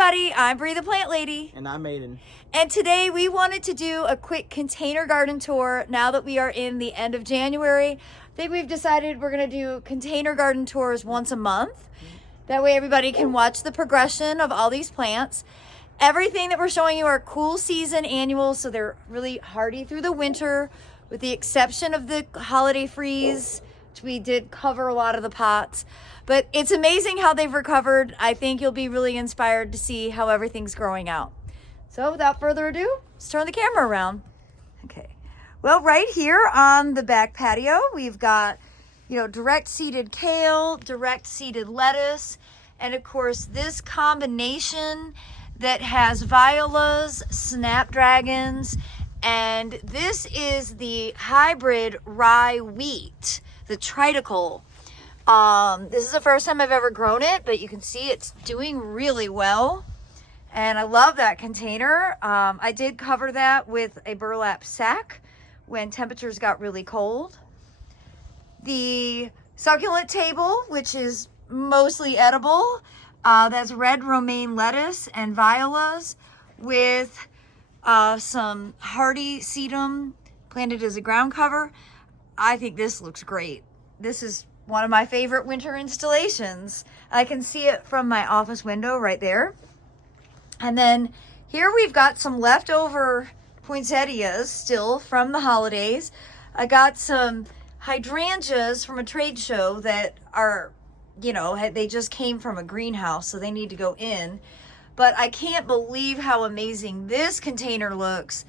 everybody, I'm Bree the Plant Lady. And I'm Aiden. And today we wanted to do a quick container garden tour now that we are in the end of January. I think we've decided we're going to do container garden tours once a month. That way everybody can watch the progression of all these plants. Everything that we're showing you are cool season annuals, so they're really hardy through the winter, with the exception of the holiday freeze, which we did cover a lot of the pots. But it's amazing how they've recovered. I think you'll be really inspired to see how everything's growing out. So without further ado, let's turn the camera around. Okay. Well, right here on the back patio, we've got, direct seeded kale, direct seeded lettuce, and of course this combination that has violas, snapdragons, and this is the hybrid rye wheat, the triticale. This is the first time I've ever grown it, but you can see it's doing really well. And I love that container. I did cover that with a burlap sack when temperatures got really cold. The succulent table, which is mostly edible, that's red romaine lettuce and violas with some hardy sedum planted as a ground cover. I think this looks great. This is one of my favorite winter installations. I can see it from my office window right there. And then here we've got some leftover poinsettias still from the holidays. I got some hydrangeas from a trade show that are, they just came from a greenhouse, so they need to go in. But I can't believe how amazing this container looks.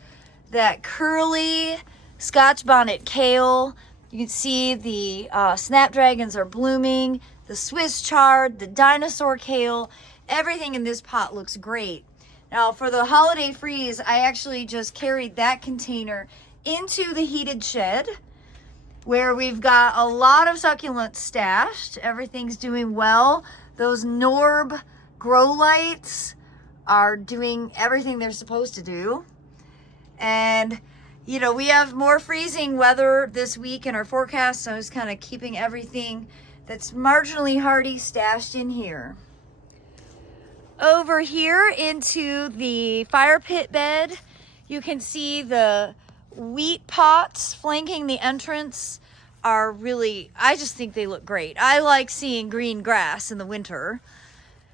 That curly Scotch bonnet kale. You can see the snapdragons are blooming, the Swiss chard, the dinosaur kale. Everything in this pot looks great. Now for the holiday freeze, I actually just carried that container into the heated shed where we've got a lot of succulents stashed. Everything's doing well. Those Norb grow lights are doing everything they're supposed to do. And we have more freezing weather this week in our forecast, so I was kind of keeping everything that's marginally hardy stashed in here. Over here into the fire pit bed, you can see the wheat pots flanking the entrance are really, I just think they look great. I like seeing green grass in the winter.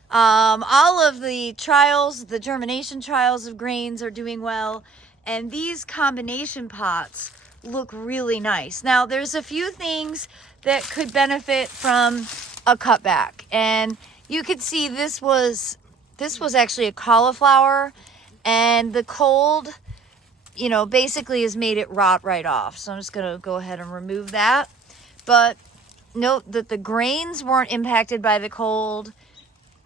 All of the trials, the germination trials of grains are doing well. And these combination pots look really nice. Now, there's a few things that could benefit from a cutback. And you could see this was actually a cauliflower, and the cold, basically has made it rot right off. So I'm just gonna go ahead and remove that. But note that the grains weren't impacted by the cold.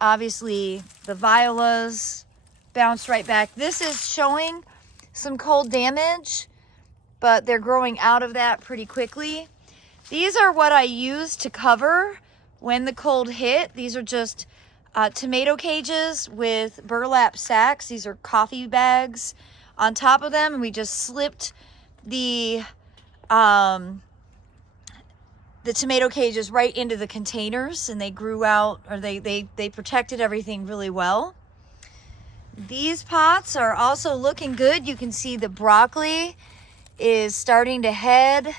Obviously, the violas bounced right back. This is showing some cold damage, but they're growing out of that pretty quickly. These are what I used to cover when the cold hit. These are just tomato cages with burlap sacks. These are coffee bags on top of them, and we just slipped the tomato cages right into the containers, and they grew out, or they protected everything really well. These pots are also looking good. You can see the broccoli is starting to head,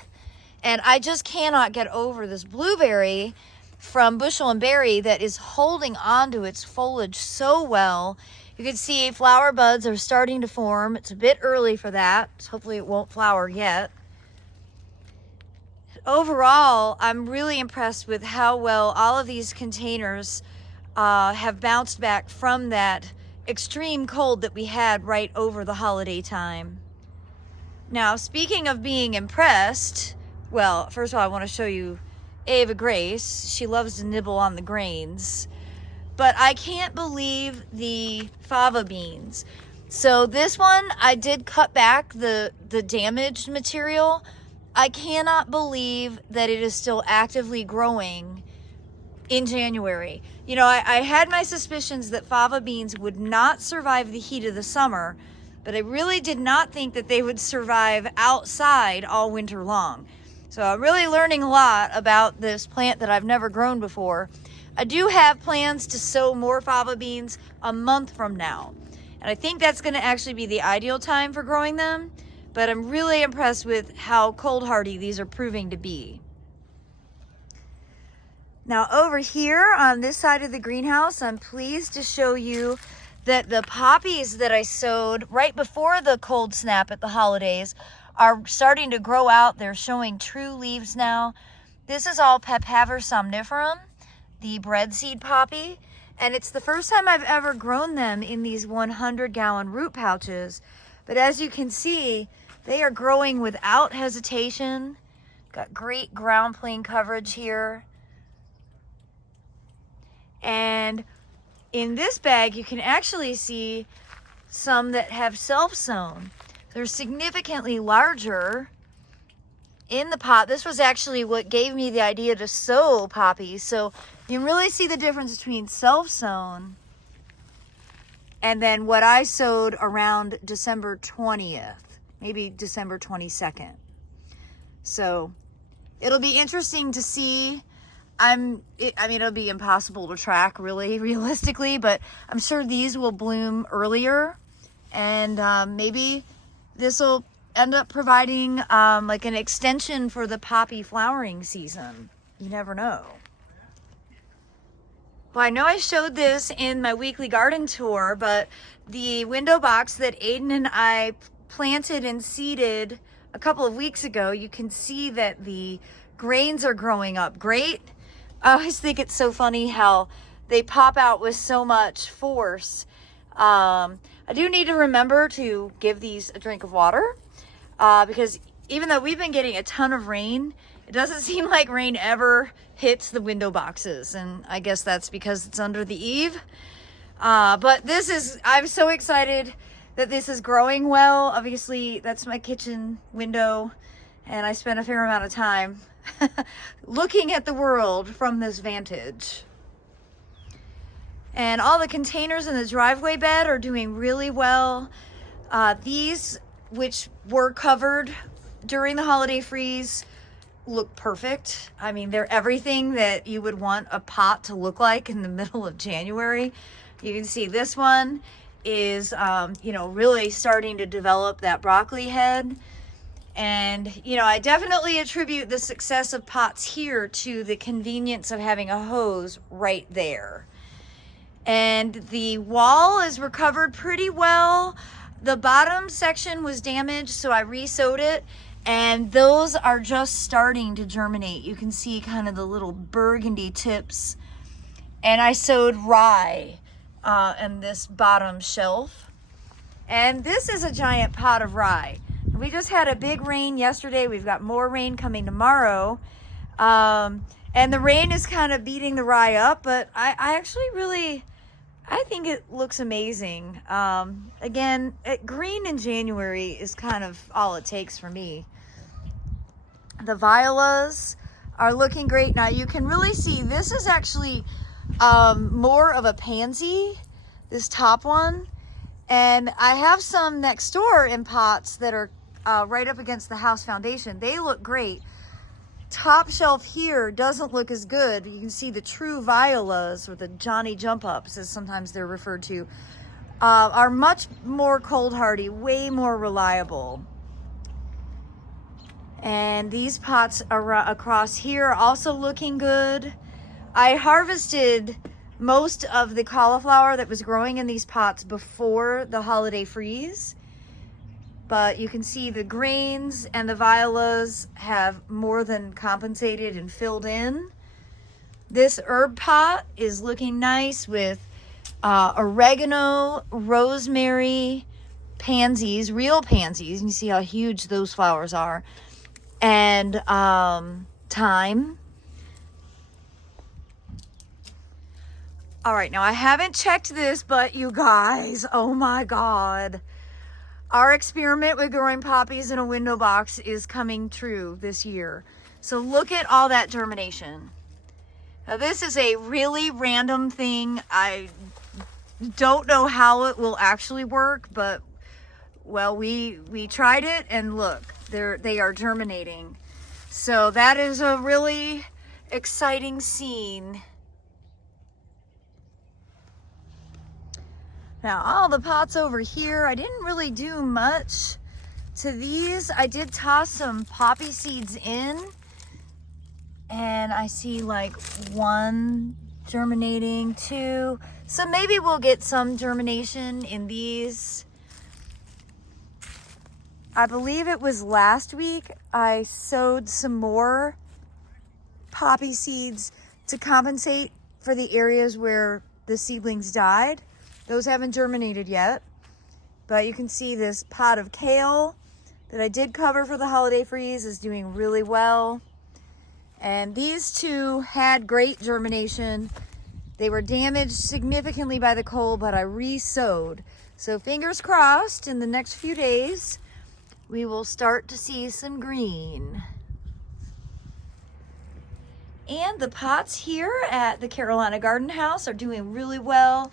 and I just cannot get over this blueberry from Bushel and Berry that is holding onto its foliage so well. You can see flower buds are starting to form. It's a bit early for that. So hopefully it won't flower yet. Overall, I'm really impressed with how well all of these containers have bounced back from that extreme cold that we had right over the holiday time. Now, speaking of being impressed, well, first of all, I want to show you Ava Grace. She loves to nibble on the grains. But I can't believe the fava beans. So this one, I did cut back the damaged material. I cannot believe that it is still actively growing in January. I had my suspicions that fava beans would not survive the heat of the summer, but I really did not think that they would survive outside all winter long. So I'm really learning a lot about this plant that I've never grown before. I do have plans to sow more fava beans a month from now. And I think that's going to actually be the ideal time for growing them. But I'm really impressed with how cold hardy these are proving to be. Now over here on this side of the greenhouse, I'm pleased to show you that the poppies that I sowed right before the cold snap at the holidays are starting to grow out. They're showing true leaves now. This is all Papaver somniferum, the breadseed poppy, and it's the first time I've ever grown them in these 100-gallon root pouches. But as you can see, they are growing without hesitation. Got great ground plane coverage here. And in this bag, you can actually see some that have self-sown. They're significantly larger in the pot. This was actually what gave me the idea to sow poppies. So you can really see the difference between self-sown and then what I sowed around December 20th, maybe December 22nd. So it'll be interesting to see. I mean, it'll be impossible to track really realistically, but I'm sure these will bloom earlier, and maybe this will end up providing like an extension for the poppy flowering season. You never know. Well, I know I showed this in my weekly garden tour, but the window box that Aiden and I planted and seeded a couple of weeks ago, you can see that the grains are growing up great. I always think it's so funny how they pop out with so much force. I do need to remember to give these a drink of water because even though we've been getting a ton of rain, it doesn't seem like rain ever hits the window boxes. And I guess that's because it's under the eave. But I'm so excited that this is growing well. Obviously, that's my kitchen window, and I spent a fair amount of time looking at the world from this vantage. And all the containers in the driveway bed are doing really well. These, which were covered during the holiday freeze, look perfect. I mean, they're everything that you would want a pot to look like in the middle of January. You can see this one is, really starting to develop that broccoli head. And, I definitely attribute the success of pots here to the convenience of having a hose right there. And the wall is recovered pretty well. The bottom section was damaged, so I re-sowed it. And those are just starting to germinate. You can see kind of the little burgundy tips. And I sowed rye in this bottom shelf. And this is a giant pot of rye. We just had a big rain yesterday. We've got more rain coming tomorrow. And the rain is kind of beating the rye up, but I think it looks amazing. Again, green in January is kind of all it takes for me. The violas are looking great. Now you can really see this is actually more of a pansy, this top one. And I have some next door in pots that are right up against the house foundation. They look great. Top shelf here doesn't look as good. You can see the true violas, or the Johnny jump ups as sometimes they're referred to, are much more cold hardy, way more reliable. And these pots across here are also looking good. I harvested most of the cauliflower that was growing in these pots before the holiday freeze. But you can see the grains and the violas have more than compensated and filled in. This herb pot is looking nice with oregano, rosemary, pansies, real pansies. You can see how huge those flowers are. And thyme. All right, now I haven't checked this, but you guys, oh my God. Our experiment with growing poppies in a window box is coming true this year. So look at all that germination. Now this is a really random thing. I don't know how it will actually work, but well, we tried it and look, they are germinating. So that is a really exciting scene. Now all the pots over here, I didn't really do much to these. I did toss some poppy seeds in, and I see like 1 germinating, 2. So maybe we'll get some germination in these. I believe it was last week I sowed some more poppy seeds to compensate for the areas where the seedlings died. Those haven't germinated yet, but you can see this pot of kale that I did cover for the holiday freeze is doing really well. And these 2 had great germination. They were damaged significantly by the cold, but I re-sowed. So fingers crossed, in the next few days, we will start to see some green. And the pots here at the Carolina Garden House are doing really well.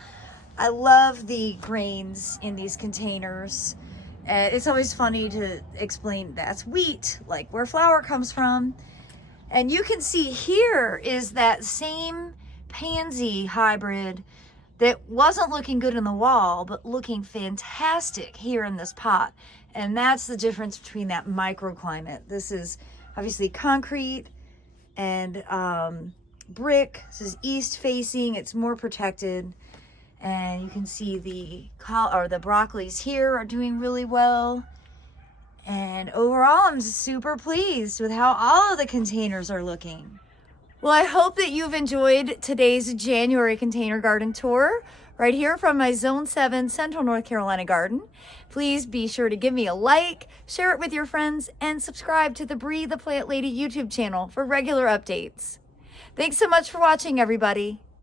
I love the grains in these containers. It's always funny to explain that's wheat, like where flour comes from. And you can see here is that same pansy hybrid that wasn't looking good in the wall, but looking fantastic here in this pot. And that's the difference between that microclimate. This is obviously concrete and brick. This is east facing, it's more protected. And you can see the broccolis here are doing really well. And overall, I'm super pleased with how all of the containers are looking. Well, I hope that you've enjoyed today's January container garden tour right here from my Zone 7 Central North Carolina garden. Please be sure to give me a like, share it with your friends, and subscribe to the Breathe the Plant Lady YouTube channel for regular updates. Thanks so much for watching, everybody.